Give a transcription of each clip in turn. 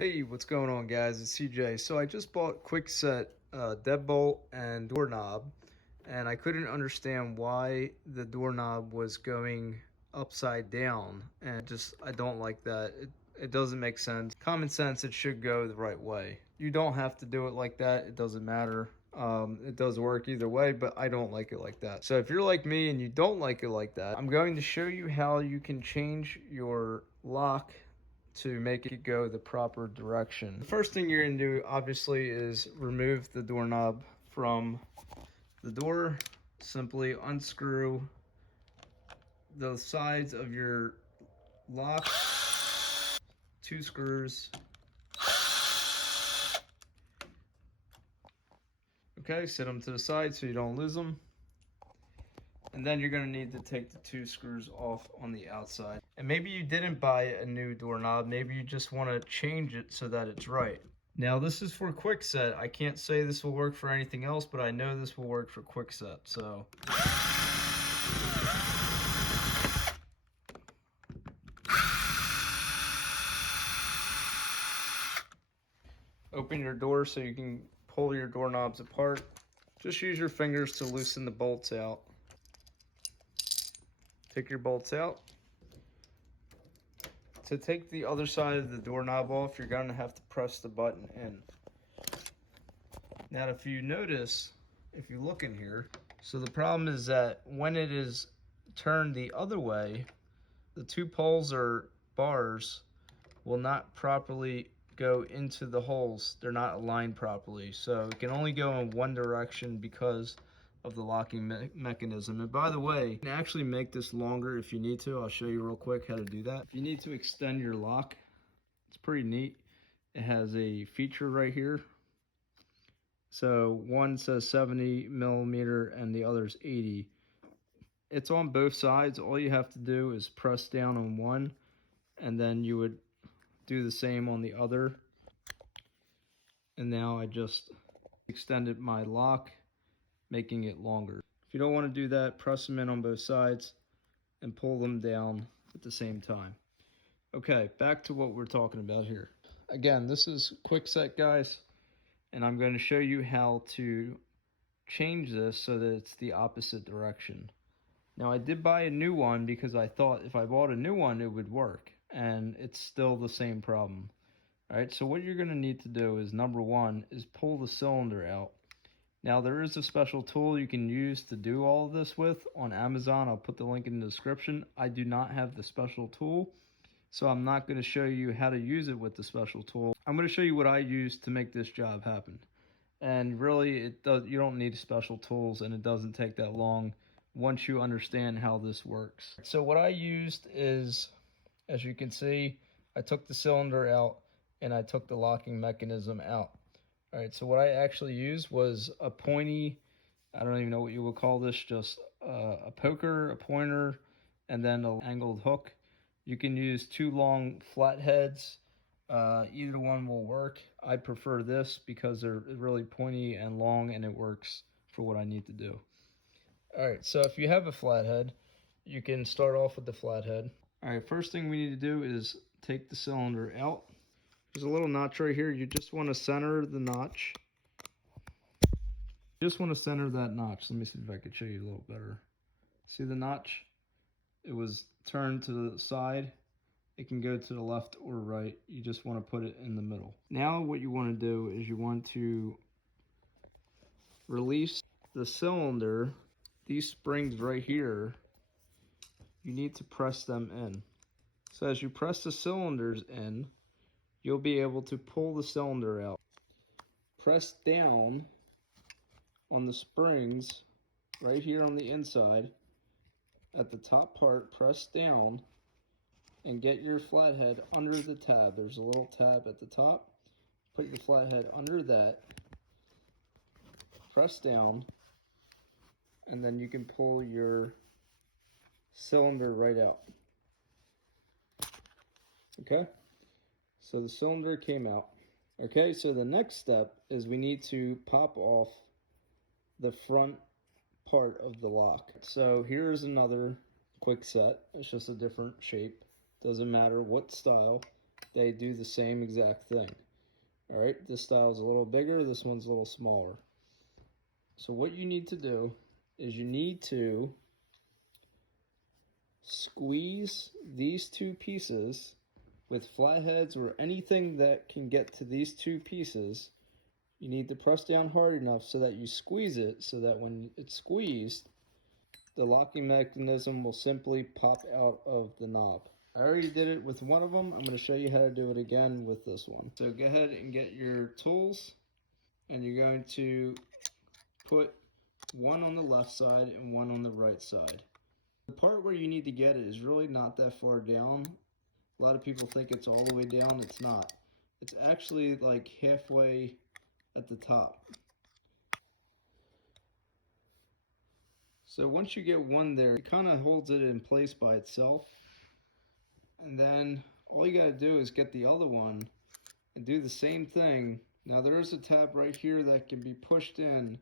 Hey, what's going on, guys? It's CJ. So I just bought Kwikset deadbolt and doorknob, and I couldn't understand why the doorknob was going upside down, and I don't like that. It doesn't make sense. Common sense, it should go the right way. You don't have to do it like that. It doesn't matter. It does work either way, but I don't like it like that. So if you're like me and you don't like it like that, I'm going to show you how you can change your lock to make it go the proper direction. The first thing you're going to do, obviously, is remove the doorknob from the door. Simply unscrew the sides of your lock, 2 screws. Okay, set them to the side so you don't lose them. And then you're going to need to take the 2 screws off on the outside. And maybe you didn't buy a new doorknob. Maybe you just want to change it so that it's right. Now, this is for Kwikset. I can't say this will work for anything else, but I know this will work for Kwikset. So open your door so you can pull your doorknobs apart. Just use your fingers to loosen the bolts out. Take your bolts out. To take the other side of the doorknob off, you're going to have to press the button in. Now, if you notice, if you look in here, so the problem is that when it is turned the other way, the 2 poles or bars will not properly go into the holes. They're not aligned properly. So it can only go in one direction because of the locking mechanism. And by the way, you can actually make this longer if you need to. I'll show you real quick how to do that. If you need to extend your lock, it's pretty neat. It has a feature right here. So one says 70 millimeter and the other's 80. It's on both sides. All you have to do is press down on one, and then you would do the same on the other. And now I just extended my lock, making it longer. If you don't want to do that, press them in on both sides and pull them down at the same time. Okay, back to what we're talking about here. Again, this is Kwikset, guys, and I'm going to show you how to change this so that it's the opposite direction. Now, I did buy a new one because I thought if I bought a new one, it would work, and it's still the same problem. All right, so what you're going to need to do is, number one, is pull the cylinder out. Now, there is a special tool you can use to do all of this with on Amazon. I'll put the link in the description. I do not have the special tool, so I'm not going to show you how to use it with the special tool. I'm going to show you what I use to make this job happen. And really, you don't need special tools, and it doesn't take that long once you understand how this works. So what I used is, as you can see, I took the cylinder out and I took the locking mechanism out. All right, so what I actually used was a pointy, I don't even know what you would call this, just a poker, a pointer, and then an angled hook. You can use 2 long flat heads. Either one will work. I prefer this because they're really pointy and long, and it works for what I need to do. All right, so if you have a flathead, you can start off with the flathead. All right, first thing we need to do is take the cylinder out. There's a little notch right here. You just want to center the notch. You just want to center that notch. Let me see if I could show you a little better. See the notch? It was turned to the side. It can go to the left or right. You just want to put it in the middle. Now what you want to do is you want to release the cylinder. These springs right here, you need to press them in. So as you press the cylinders in, you'll be able to pull the cylinder out. Press down on the springs right here on the inside. At the top part, press down and get your flathead under the tab. There's a little tab at the top. Put your flathead under that. Press down, and then you can pull your cylinder right out. Okay? So the cylinder came out. Okay, so the next step is we need to pop off the front part of the lock. So here's another Kwikset. It's just a different shape. Doesn't matter what style. they do the same exact thing. All right, this style is a little bigger, this one's a little smaller. So what you need to do is you need to squeeze these two pieces with flatheads or anything that can get to these two pieces. You need to press down hard enough so that you squeeze it, so that when it's squeezed, the locking mechanism will simply pop out of the knob. I already did it with one of them. I'm going to show you how to do it again with this one. So go ahead and get your tools, and you're going to put one on the left side and one on the right side. The part where you need to get it is really not that far down. A lot of people think it's all the way down. It's not. It's actually like halfway at the top. So once you get one there, it kind of holds it in place by itself. And then all you got to do is get the other one and do the same thing. Now there is a tab right here that can be pushed in.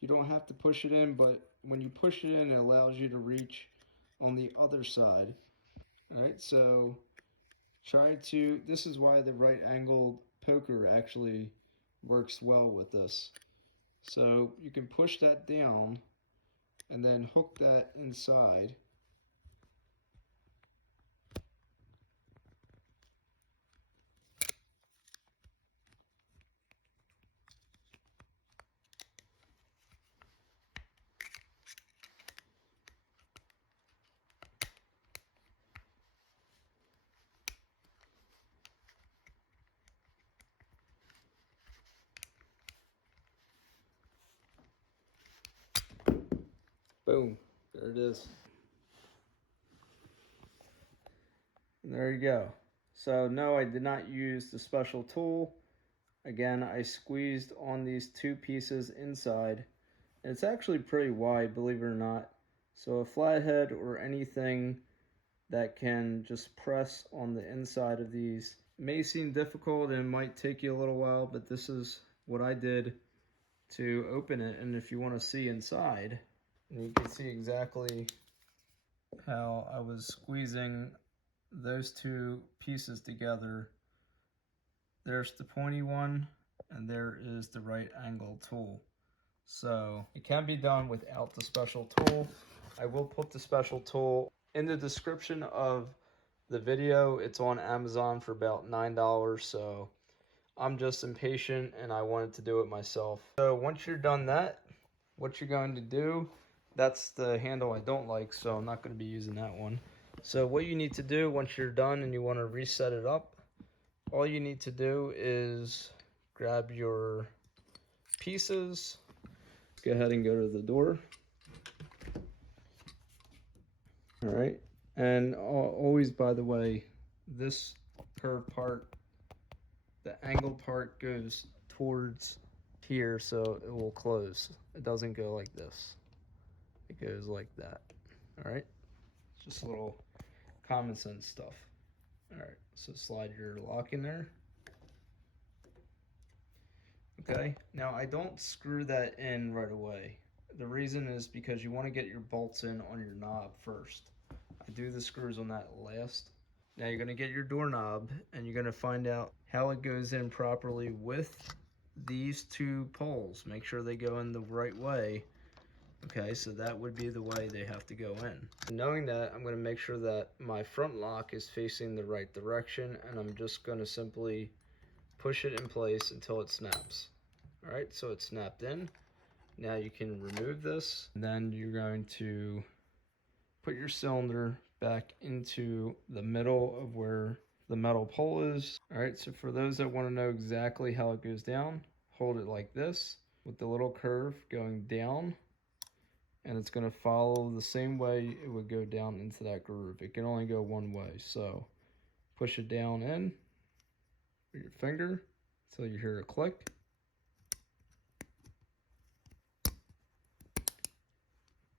You don't have to push it in, but when you push it in, it allows you to reach on the other side. All right, so this is why the right angled poker actually works well with this. So you can push that down and then hook that inside. Boom, there it is. And there you go. So no, I did not use the special tool. Again, I squeezed on these two pieces inside. And it's actually pretty wide, believe it or not. So a flathead or anything that can just press on the inside of these may seem difficult and might take you a little while, but this is what I did to open it. And if you want to see inside, you can see exactly how I was squeezing those two pieces together. There's the pointy one, and there is the right angle tool. So it can be done without the special tool. I will put the special tool in the description of the video. It's on Amazon for about $9, so I'm just impatient and I wanted to do it myself. So once you're done that, what you're going to do, that's the handle I don't like, so I'm not going to be using that one. So what you need to do once you're done and you want to reset it up, all you need to do is grab your pieces, go ahead and go to the door. All right, and always, by the way, this curved part, the angled part goes towards here, so it will close. It doesn't go like this. It goes like that. All right, it's just a little common sense stuff. All right, so slide your lock in there. Okay, now I don't screw that in right away. The reason is because you want to get your bolts in on your knob first. I do the screws on that last. Now you're going to get your doorknob and you're going to find out how it goes in properly with these two poles. Make sure they go in the right way. Okay, so that would be the way they have to go in. And knowing that, I'm going to make sure that my front lock is facing the right direction, and I'm just going to simply push it in place until it snaps. All right, so it's snapped in. Now you can remove this. Then you're going to put your cylinder back into the middle of where the metal pole is. All right, so for those that want to know exactly how it goes down, hold it like this with the little curve going down, and it's going to follow the same way it would go down into that groove. It can only go one way, so push it down in with your finger until you hear a click.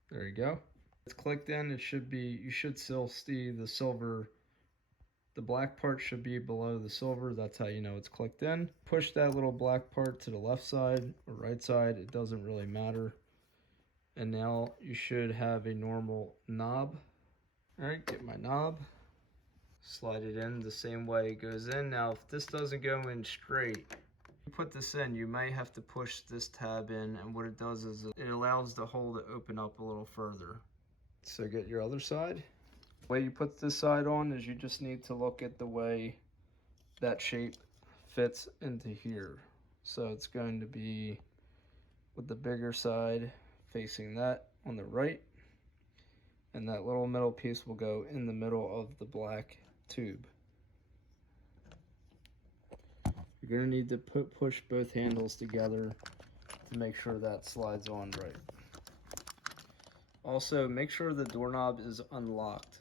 There you go. It's clicked in. It should be, you should still see the silver, the black part should be below the silver. That's how you know it's clicked in. Push that little black part to the left side or right side, it doesn't really matter. And now you should have a normal knob. All right, get my knob, slide it in the same way it goes in. Now, if this doesn't go in straight, you put this in, you may have to push this tab in, and what it does is it allows the hole to open up a little further. So get your other side. The way you put this side on is you just need to look at the way that shape fits into here. So it's going to be with the bigger side facing that on the right, and that little middle piece will go in the middle of the black tube. You're going to need to push both handles together to make sure that slides on right. Also, make sure the doorknob is unlocked.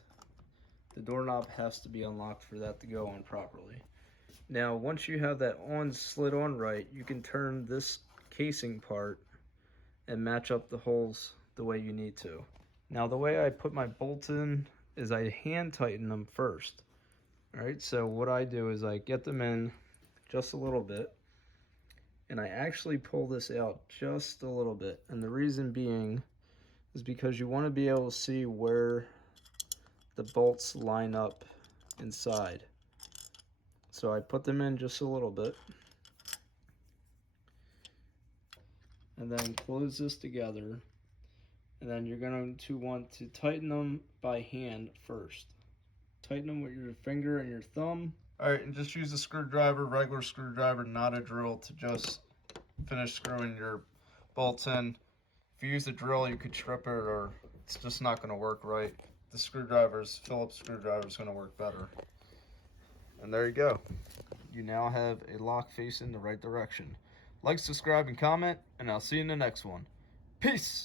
The doorknob has to be unlocked for that to go on properly. Now, once you have that slid on right, you can turn this casing part and match up the holes the way you need to. Now, the way I put my bolts in is I hand tighten them first. All right, so what I do is I get them in just a little bit, and I actually pull this out just a little bit. And the reason being is because you want to be able to see where the bolts line up inside. So I put them in just a little bit, and then close this together, and then you're going to want to tighten them by hand first. Tighten them with your finger and your thumb. All right, and just use a screwdriver, regular screwdriver, not a drill, to just finish screwing your bolts in. If you use a drill, you could strip it, or it's just not going to work right. The Phillips screwdriver is going to work better. And there you go. You now have a lock face in the right direction. Like, subscribe, and comment, and I'll see you in the next one. Peace!